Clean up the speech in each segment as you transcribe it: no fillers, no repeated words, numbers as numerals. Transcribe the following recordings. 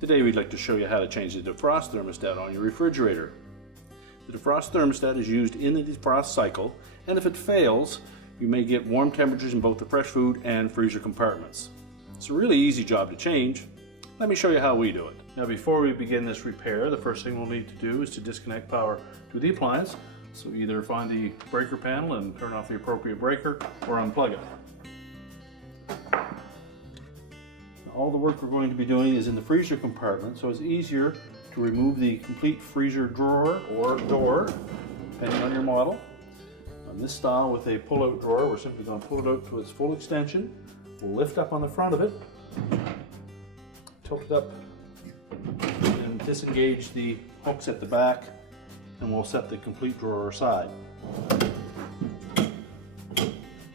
Today we'd like to show you how to change the defrost thermostat on your refrigerator. The defrost thermostat is used in the defrost cycle, and if it fails, you may get warm temperatures in both the fresh food and freezer compartments. It's a really easy job to change. Let me show you how we do it. Now before we begin this repair, the first thing we'll need to do is to disconnect power to the appliance. So either find the breaker panel and turn off the appropriate breaker or unplug it. All the work we're going to be doing is in the freezer compartment, so it's easier to remove the complete freezer drawer or door, depending on your model. On this style with a pull-out drawer, we're simply going to pull it out to its full extension. We'll lift up on the front of it, tilt it up, and disengage the hooks at the back, and we'll set the complete drawer aside.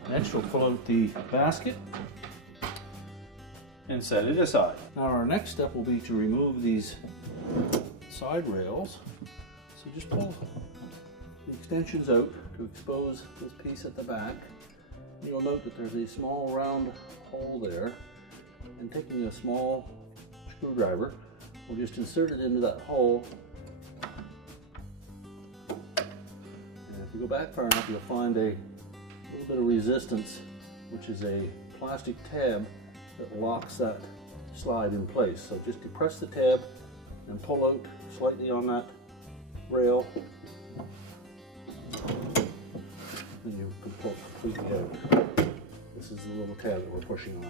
Next, we'll pull out the basket and set it aside. Now our next step will be to remove these side rails. So just pull the extensions out to expose this piece at the back. And you'll note that there's a small round hole there, and taking a small screwdriver, we'll just insert it into that hole. And if you go back far enough, you'll find a little bit of resistance, which is a plastic tab that locks that slide in place. So just depress the tab and pull out slightly on that rail, and you can pull it completely out. This is the little tab that we're pushing on.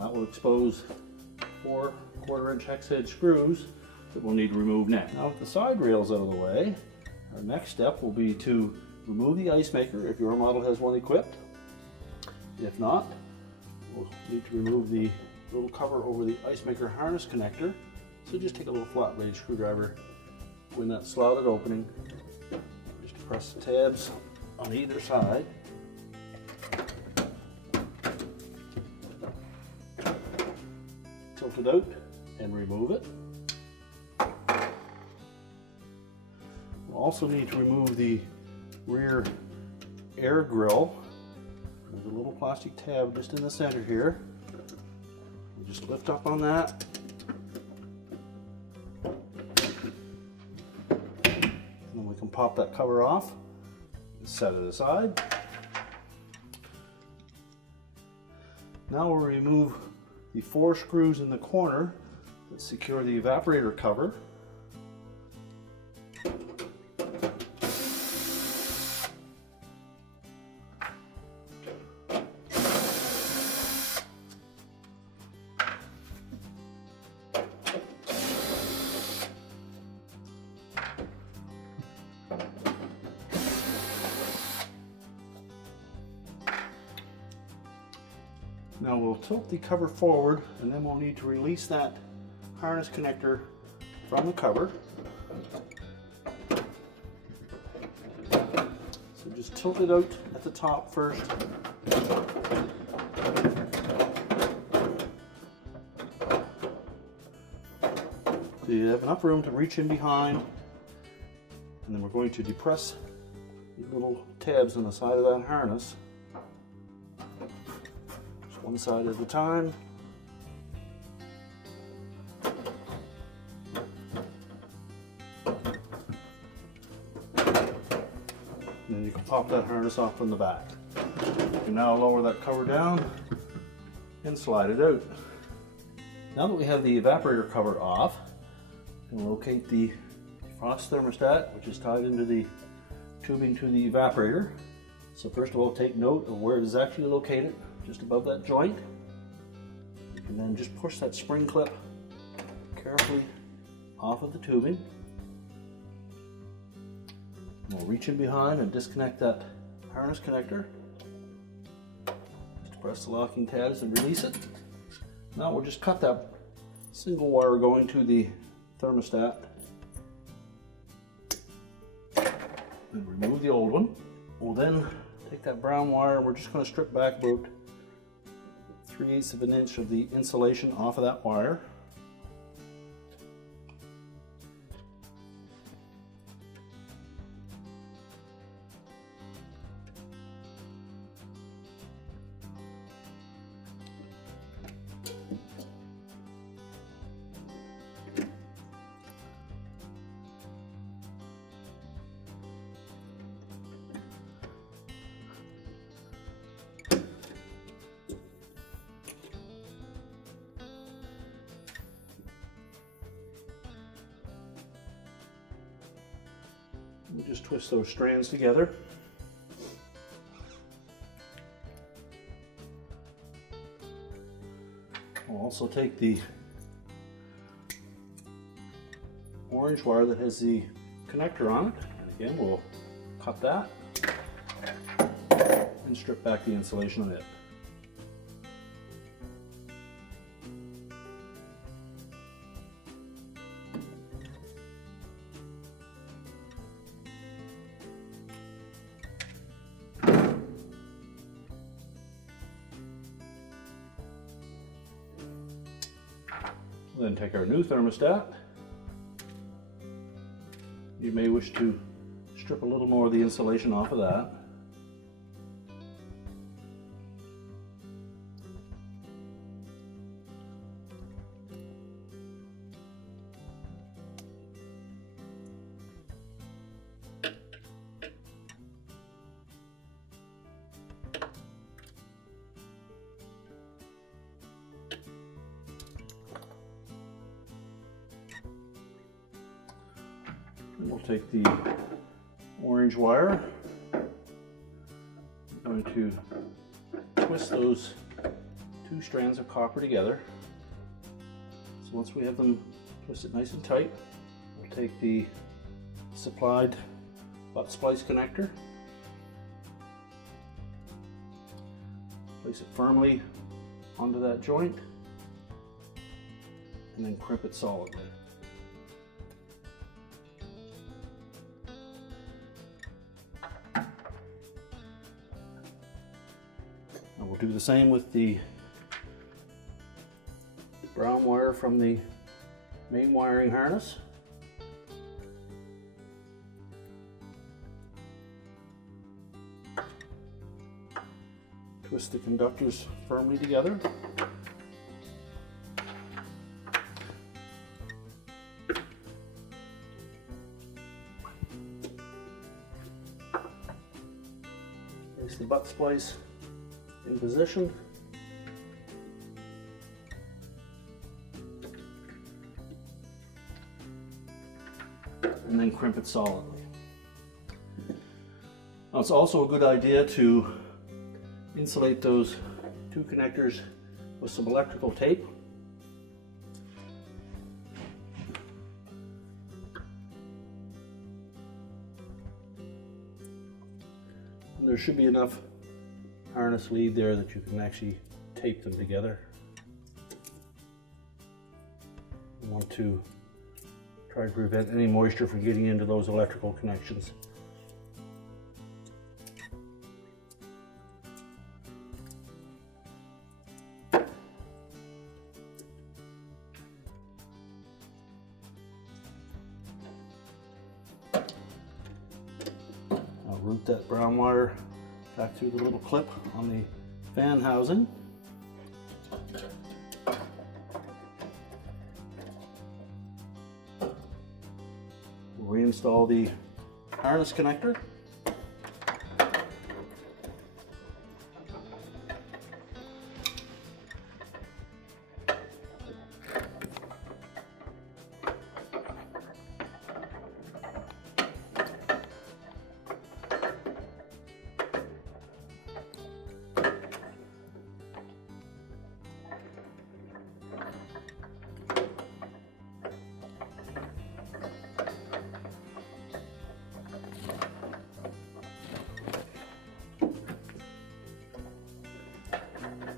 That will expose 4 1/4-inch hex head screws that we'll need to remove next. Now with the side rails out of the way, our next step will be to remove the ice maker if your model has one equipped. If not, we'll need to remove the little cover over the ice maker harness connector. So just take a little flat blade screwdriver, go in that slotted opening, just press the tabs on either side. Tilt it out and remove it. We'll also need to remove the rear air grill. There's a little plastic tab just in the center here. We'll just lift up on that. And then we can pop that cover off and set it aside. Now we'll remove the 4 screws in the corner that secure the evaporator cover. Now we'll tilt the cover forward, and then we'll need to release that harness connector from the cover. So just tilt it out at the top first. So you have enough room to reach in behind, and then we're going to depress the little tabs on the side of that harness. One side at a time. And then you can pop that harness off from the back. You can now lower that cover down and slide it out. Now that we have the evaporator cover off, you can locate the defrost thermostat, which is tied into the tubing to the evaporator. So first of all, take note of where it is actually located, just above that joint. You can then just push that spring clip carefully off of the tubing. And we'll reach in behind and disconnect that harness connector. Just press the locking tabs and release it. Now we'll just cut that single wire going to the thermostat and remove the old one. We'll then take that brown wire and we're just going to strip back about 3/8 of an inch of the insulation off of that wire. just twist those strands together. We'll also take the orange wire that has the connector on it, and again we'll cut that and strip back the insulation on it. We'll then take our new thermostat. You may wish to strip a little more of the insulation off of that. And we'll take the orange wire. I'm going to twist those two strands of copper together. So once we have them twisted nice and tight, we'll take the supplied butt splice connector, place it firmly onto that joint, and then crimp it solidly. And we'll do the same with the brown wire from the main wiring harness. Twist the conductors firmly together. Place the butt splice in position. And then crimp it solidly. Now it's also a good idea to insulate those two connectors with some electrical tape. And there should be enough harness lead there that you can actually tape them together. You want to try to prevent any moisture from getting into those electrical connections. I'll route that brown wire back through the little clip on the fan housing. We'll reinstall the harness connector.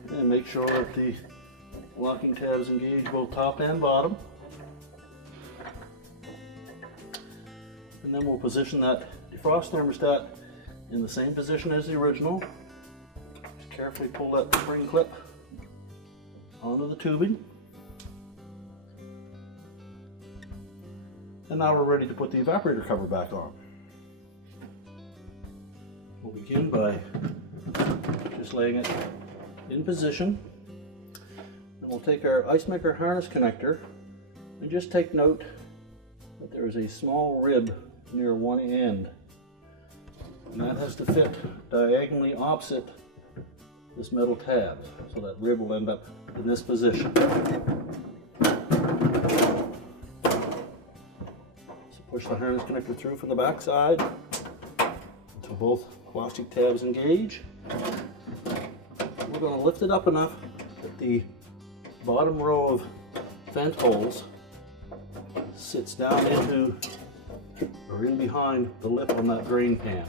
And make sure that the locking tabs engage both top and bottom. And then we'll position that defrost thermostat in the same position as the original. Just carefully pull that spring clip onto the tubing. And now we're ready to put the evaporator cover back on. We'll begin by just laying it in position. And we'll take our ice maker harness connector and just take note that there is a small rib near one end, and that has to fit diagonally opposite this metal tab, so that rib will end up in this position. So push the harness connector through from the back side. So both plastic tabs engage. We're going to lift it up enough that the bottom row of vent holes sits down into or in behind the lip on that drain pan.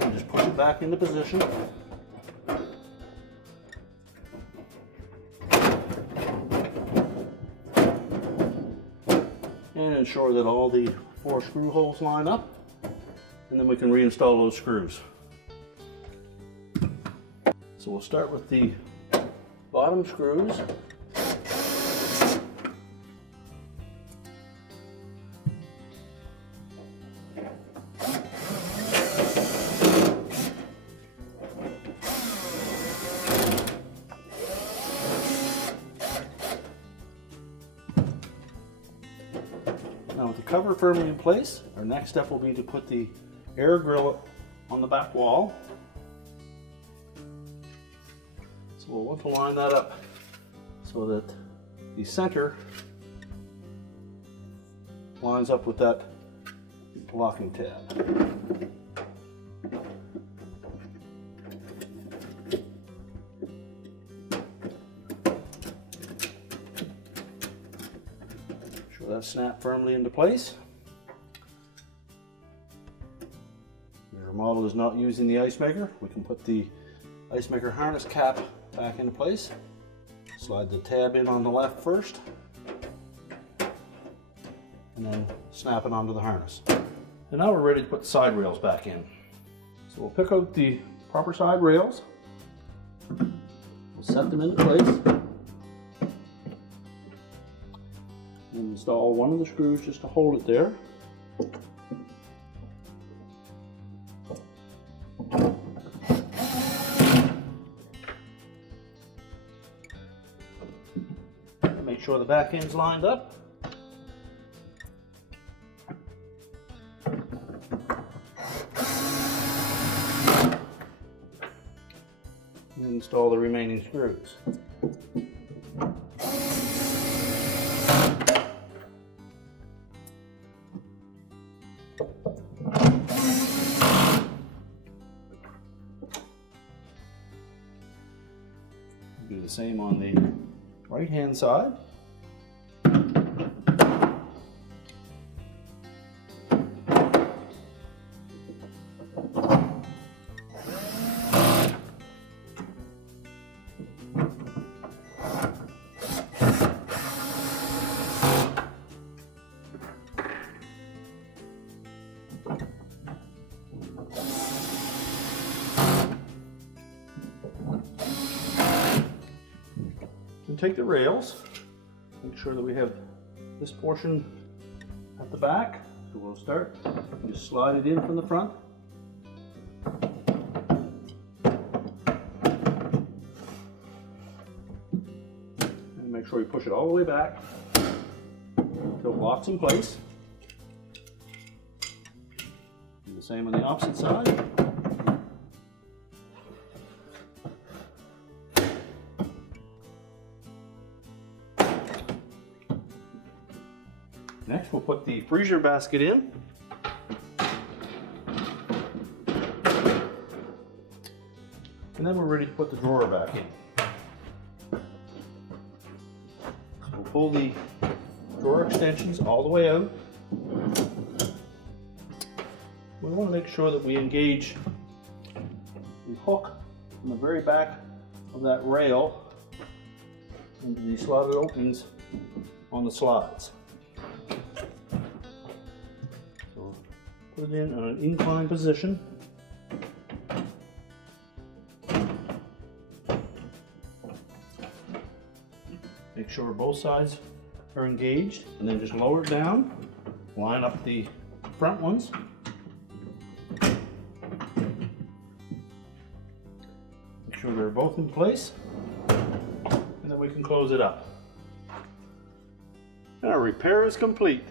And just push it back into position. And ensure that all the 4 screw holes line up, and then we can reinstall those screws. So we'll start with the bottom screws. Now with the cover firmly in place, our next step will be to put the air grill on the back wall. So we'll want to line that up so that the center lines up with that locking tab. That snap firmly into place. If your model is not using the ice maker, we can put the ice maker harness cap back into place. Slide the tab in on the left first, and then snap it onto the harness. And now we're ready to put the side rails back in. So we'll pick out the proper side rails. We'll set them into place. And install one of the screws just to hold it there. Make sure the back end's lined up. And install the remaining screws. Do the same on the right hand side. And take the rails, make sure that we have this portion at the back. So we'll start, just slide it in from the front. And make sure you push it all the way back until it locks in place. Do the same on the opposite side. Next, we'll put the freezer basket in. And then we're ready to put the drawer back in. So we'll pull the drawer extensions all the way out. We want to make sure that we engage the hook from the very back of that rail into the slotted openings on the slides. Put it in on an inclined position. Make sure both sides are engaged, and then just lower it down. Line up the front ones. Make sure they're both in place, and then we can close it up. And our repair is complete.